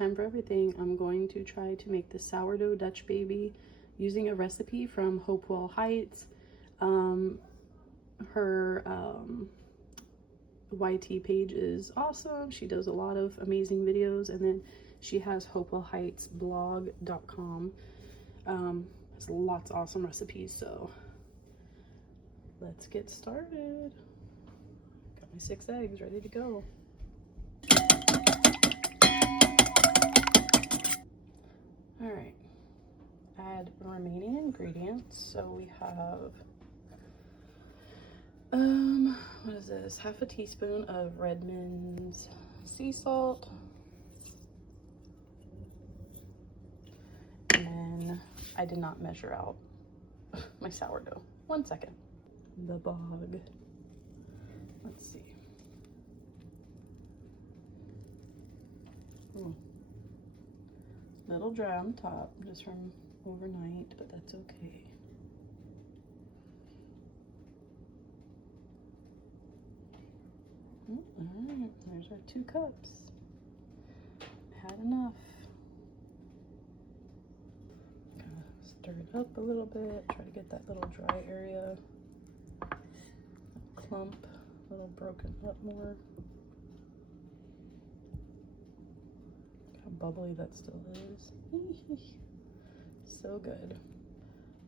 time for everything. I'm going to try to make the sourdough Dutch baby using a recipe from Hopewell Heights. Her YT page is awesome. She does a lot of amazing videos, and then she has hopewellheightsblog.com. Has lots of awesome recipes, so let's get started. Got my 6 eggs ready to go. All right, add remaining ingredients. So we have what is this? Half a teaspoon of Redmond's sea salt. And then I did not measure out my sourdough. 1 second. The bog. Let's see. Little dry on the top, just from overnight, but that's okay. All right, there's our 2 cups. Had enough. Gonna stir it up a little bit, try to get that little dry area, that clump, a little broken up more. How bubbly that still is. So good.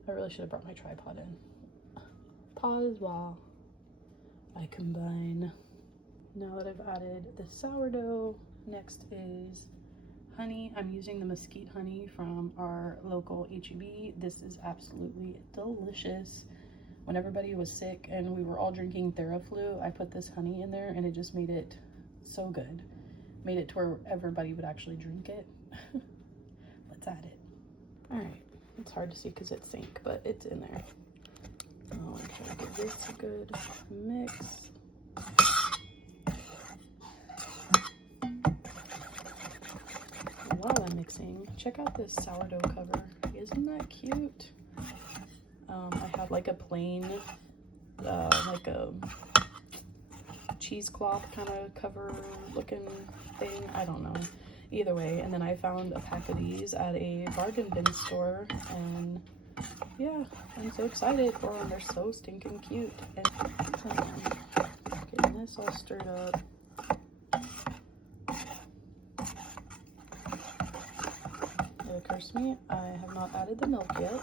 I really should have brought my tripod in. Pause while I combine. Now that I've added the sourdough, next is honey. I'm using the mesquite honey from our local HEB. This is absolutely delicious. When everybody was sick and we were all drinking Theraflu, I put this honey in there and it just made it so good. Made it to where everybody would actually drink it. Let's add it. All right, it's hard to see because it's zinc, but it's in there. I want to try to give this a good mix. While I'm mixing, check out this sourdough cover. Isn't that cute? I have like a plain, like a cheesecloth kind of cover looking thing. I don't know. Either way, and then I found a pack of these at a bargain bin store, and yeah, I'm so excited for them. They're so stinking cute. And getting this all stirred up. It occurs to me I have not added the milk yet,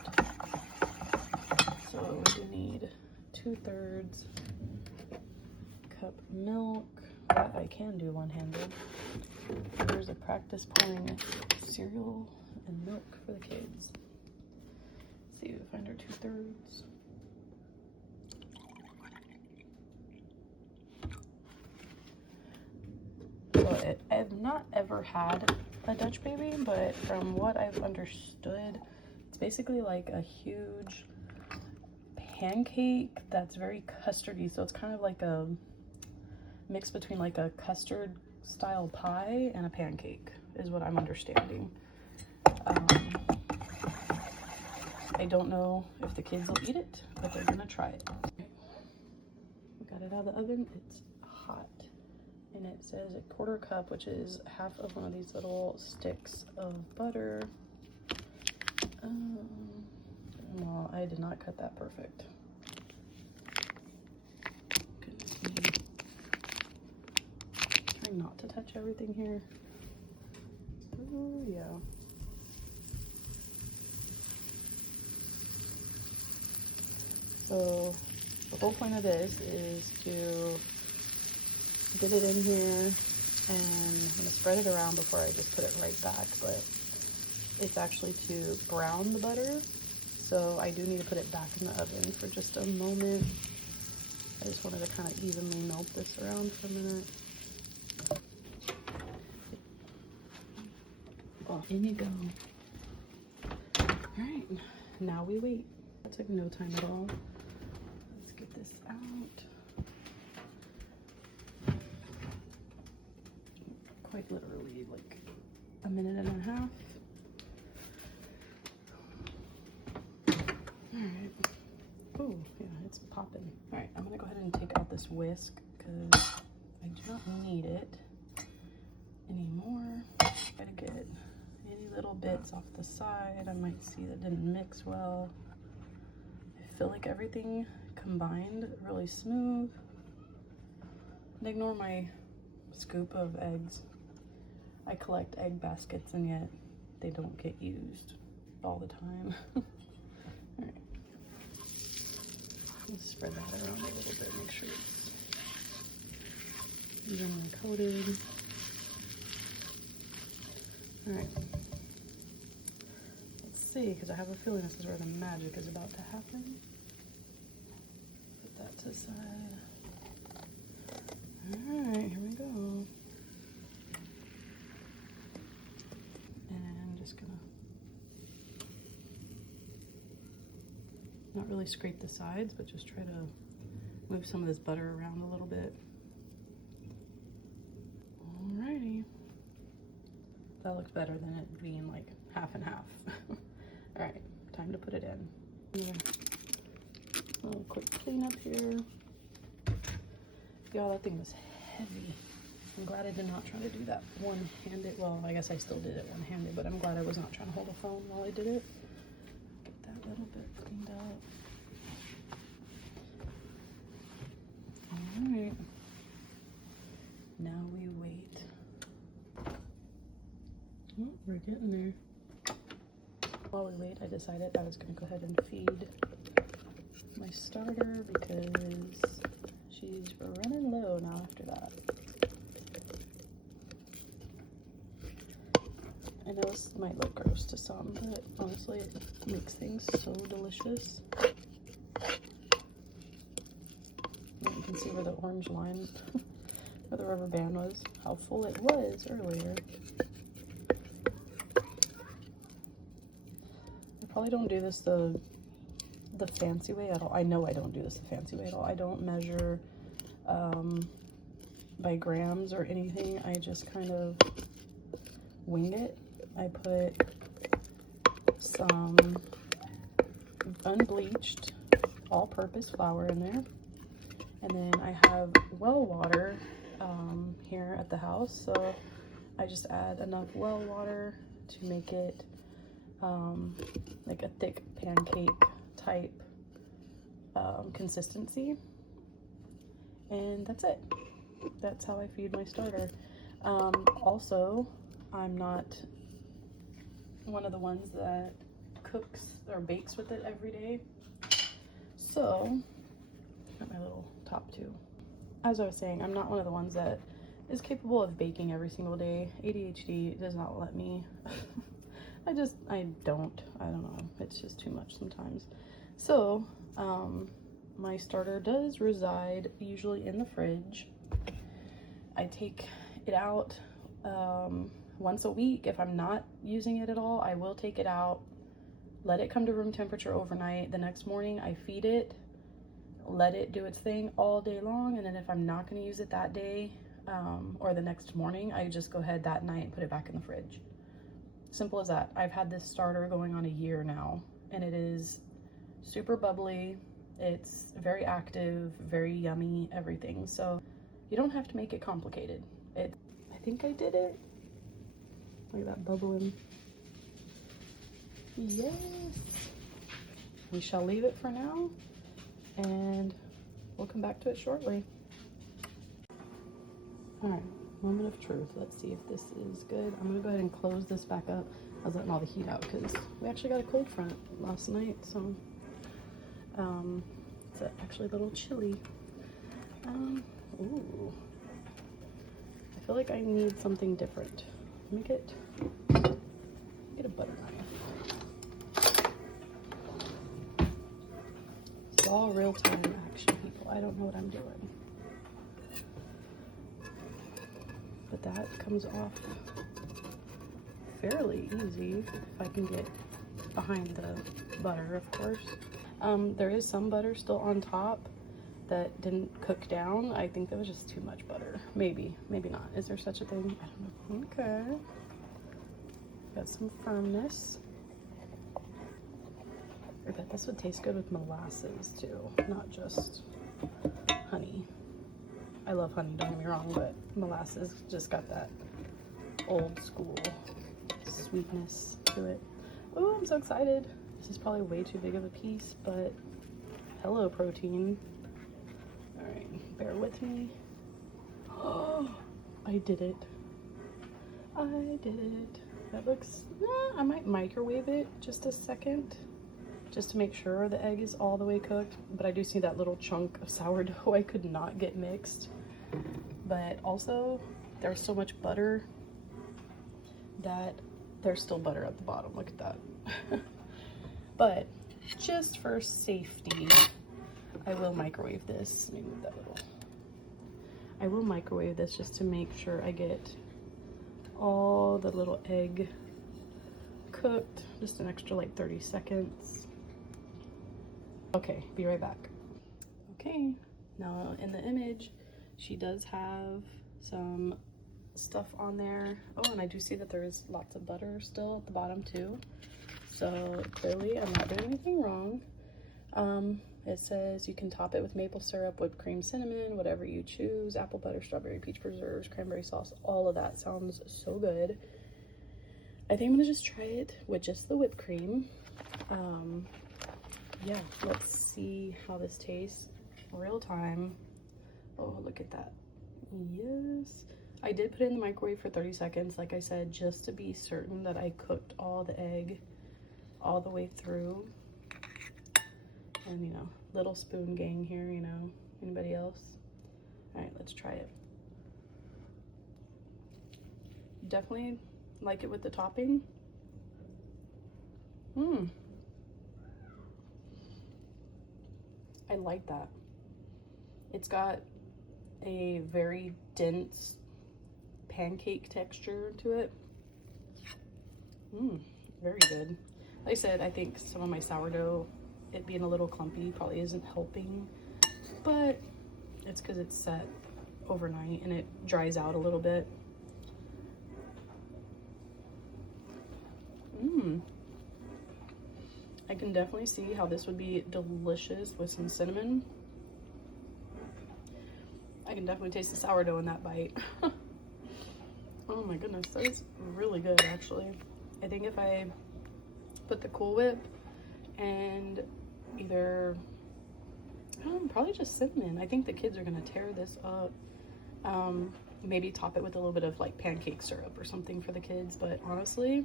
so we do need 2/3 cup milk. That I can do one-handed. There's a practice pouring cereal and milk for the kids. Let's see if we find our 2/3. So I've not ever had a Dutch baby, but from what I've understood, it's basically like a huge pancake that's very custardy. So it's kind of like a mix between like a custard style pie and a pancake is what I'm understanding. I don't know if the kids will eat it, but they're gonna try it. We got it out of the oven. It's hot, and it says a 1/4 cup, which is half of one of these little sticks of butter. Well, I did not cut that perfect. Goodness me. Trying not to touch everything here. Oh yeah. So the whole point of this is to get it in here, and I'm gonna spread it around before I just put it right back, but it's actually to brown the butter. So I do need to put it back in the oven for just a moment. I just wanted to kind of evenly melt this around for a minute. Oh, in you go. All right, now we wait. That took no time at all. Let's get this out. Quite literally like a minute and a half. All right. Oh, yeah, it's popping. All right, I'm gonna go ahead and take out this whisk because I do not need it anymore. Try to get any little bits off the side I might see that didn't mix well. I feel like everything combined really smooth. And ignore my scoop of eggs. I collect egg baskets and yet they don't get used all the time. Alright. Let's spread that around a little bit, make sure it's evenly coated. Alright. Let's see, because I have a feeling this is where the magic is about to happen. Put that to the side. Alright, here we go. And I'm just gonna not really scrape the sides, but just try to move some of this butter around a little bit. Alrighty. That looks better than it being like half and half. Alright, time to put it in. Yeah. A little quick cleanup here. Y'all, that thing was heavy. I'm glad I did not try to do that one-handed. Well, I guess I still did it one-handed, but I'm glad I was not trying to hold a phone while I did it. Get that little bit cleaned out. Alright. Now we wait. Oh, we're getting there. While we wait, I decided I was going to go ahead and feed my starter because she's running low now after that. I know this might look gross to some, but honestly it makes things so delicious. And you can see where the orange line, where the rubber band was, how full it was earlier. I probably don't do this the fancy way at all. I know I don't do this the fancy way at all. I don't measure by grams or anything. I just kind of wing it. I put some unbleached all-purpose flour in there, and then I have well water here at the house, so I just add enough well water to make it like a thick pancake type consistency, and that's it. That's how I feed my starter. Also, I'm not one of the ones that cooks or bakes with it every day, so got my little top two. As I was saying, I'm not one of the ones that is capable of baking every single day. ADHD does not let me. I don't know, it's just too much sometimes. So my starter does reside usually in the fridge. I take it out once a week. If I'm not using it at all, I will take it out, let it come to room temperature overnight. The next morning I feed it, let it do its thing all day long, and then if I'm not going to use it that day or the next morning, I just go ahead that night and put it back in the fridge. Simple as that. I've had this starter going on a year now, and it is super bubbly. It's very active, very yummy, everything. So you don't have to make it complicated. I think I did it. Look at that bubbling. Yes. We shall leave it for now, and we'll come back to it shortly. All right, moment of truth. Let's see if this is good. I'm gonna go ahead and close this back up. I was letting all the heat out because we actually got a cold front last night, so it's actually a little chilly. Ooh, I feel like I need something different. Let me get a butter knife. It's all real-time action, people. I don't know what I'm doing. But that comes off fairly easy if I can get behind the butter, of course. There is some butter still on top that didn't cook down. I think that was just too much butter. Maybe not. Is there such a thing? I don't know. Okay. Got some firmness. I bet this would taste good with molasses too, not just honey. I love honey, don't get me wrong, but molasses just got that old school sweetness to it. Oh, I'm so excited. This is probably way too big of a piece, but hello, protein. All right, bear with me. Oh, I did it. I did it. That looks, I might microwave it just a second, just to make sure the egg is all the way cooked. But I do see that little chunk of sourdough I could not get mixed. But also, there's so much butter that there's still butter at the bottom. Look at that. But just for safety, I will microwave this. Let me move that little. I will microwave this just to make sure I get all the little egg cooked. Just an extra like 30 seconds. Okay, be right back. Okay, now in the image, she does have some stuff on there. Oh, and I do see that there is lots of butter still at the bottom too. So clearly I'm not doing anything wrong. It says you can top it with maple syrup, whipped cream, cinnamon, whatever you choose, apple butter, strawberry, peach preserves, cranberry sauce. All of that sounds so good. I think I'm gonna just try it with just the whipped cream. Yeah, let's see how this tastes. Real time. Oh, look at that. Yes. I did put it in the microwave for 30 seconds, like I said, just to be certain that I cooked all the egg all the way through. And, you know, little spoon gang here, you know. Anybody else? All right, let's try it. Definitely like it with the topping. I like that. It's got a very dense pancake texture to it. Very good. Like I said, I think some of my sourdough, it being a little clumpy, probably isn't helping, but it's because it's set overnight and it dries out a little bit. I can definitely see how this would be delicious with some cinnamon. I can definitely taste the sourdough in that bite. Oh my goodness, that is really good actually. I think if I put the Cool Whip and either, probably just cinnamon. I think the kids are gonna tear this up. Maybe top it with a little bit of like pancake syrup or something for the kids, but honestly,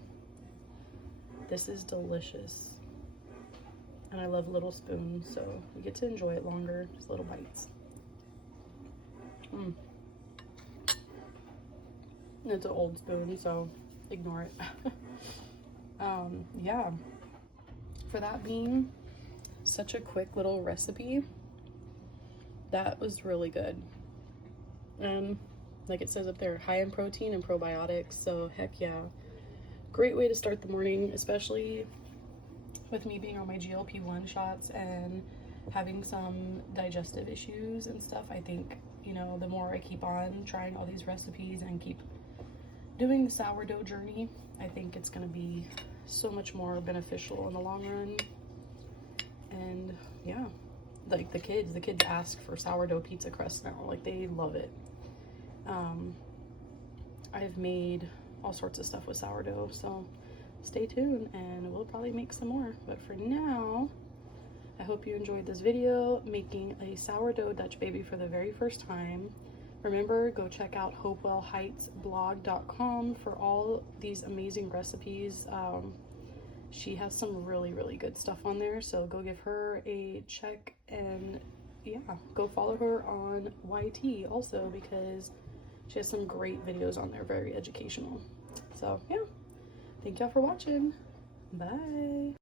this is delicious. And I love little spoons, so we get to enjoy it longer, just little bites. It's an old spoon, so ignore it. Yeah, for that being such a quick little recipe, that was really good. And like it says up there, high in protein and probiotics, so heck yeah. Great way to start the morning, especially with me being on my GLP-1 shots and having some digestive issues and stuff. I think, you know, the more I keep on trying all these recipes and keep doing the sourdough journey, I think it's going to be so much more beneficial in the long run. And yeah, like the kids ask for sourdough pizza crust now. Like, they love it. I've made all sorts of stuff with sourdough, so stay tuned and we'll probably make some more. But for now, I hope you enjoyed this video making a sourdough Dutch baby for the very first time. Remember, go check out hopewellheightsblog.com for all these amazing recipes. She has some really good stuff on there, so go give her a check, and yeah, go follow her on YT also, because she has some great videos on there, very educational. So yeah, thank y'all for watching. Bye.